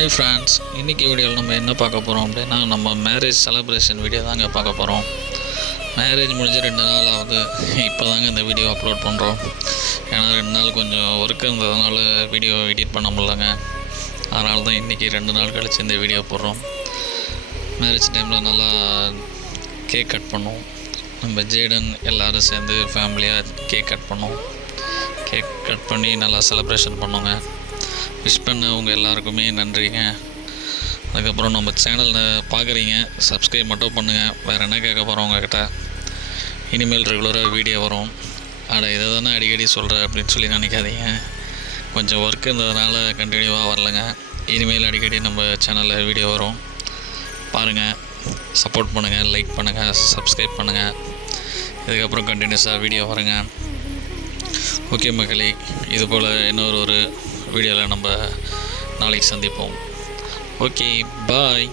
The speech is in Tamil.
ஹாய் ஃப்ரெண்ட்ஸ், இன்றைக்கி வீடியோவில் நம்ம என்ன பார்க்க போகிறோம் அப்படின்னா, நம்ம மேரேஜ் செலிப்ரேஷன் வீடியோ தாங்க பார்க்க போகிறோம். மேரேஜ் முடிஞ்சு 2 நாள் ஆகுது. இப்போ தாங்க இந்த வீடியோ அப்லோட் பண்ணுறோம். ஏன்னா 2 நாள் கொஞ்சம் ஒர்க் இருந்ததுனால வீடியோ எடிட் பண்ண முடியலங்க. அதனால தான் இன்றைக்கி 2 நாள் கழித்து இந்த வீடியோ போடுறோம். மேரேஜ் டைமில் நல்லா கேக் கட் பண்ணோம். நம்ம ஜேடன் எல்லோரும் சேர்ந்து ஃபேமிலியாக கேக் கட் பண்ணோம். கேக் கட் பண்ணி நல்லா செலிப்ரேஷன் பண்ணோங்க. விஷ் பண்ணவங்க எல்லாருக்குமே நன்றிங்க. அதுக்கப்புறம் நம்ம சேனலில் பார்க்குறீங்க, சப்ஸ்கிரைப் மட்டும் பண்ணுங்கள். வேறு என்ன கேட்க போகிறோம் உங்கள்கிட்ட. இனிமேல் ரெகுலராக வீடியோ வரும். இதை தானே அடிக்கடி சொல்கிறேன் அப்படின்னு சொல்லி நினைக்காதீங்க. கொஞ்சம் ஒர்க் இருந்ததுனால கண்டினியூவாக வரலைங்க. இனிமேல் அடிக்கடி நம்ம சேனலில் வீடியோ வரும். பாருங்கள், சப்போர்ட் பண்ணுங்கள், லைக் பண்ணுங்கள், சப்ஸ்கிரைப் பண்ணுங்கள். இதுக்கப்புறம் கண்டினியூஸாக வீடியோ வருங்க. ஓகே மக்களே, இதுபோல் இன்னொரு வீடியோவில் நம்ம நாளைக்கு சந்திப்போம். ஓகே, பாய்.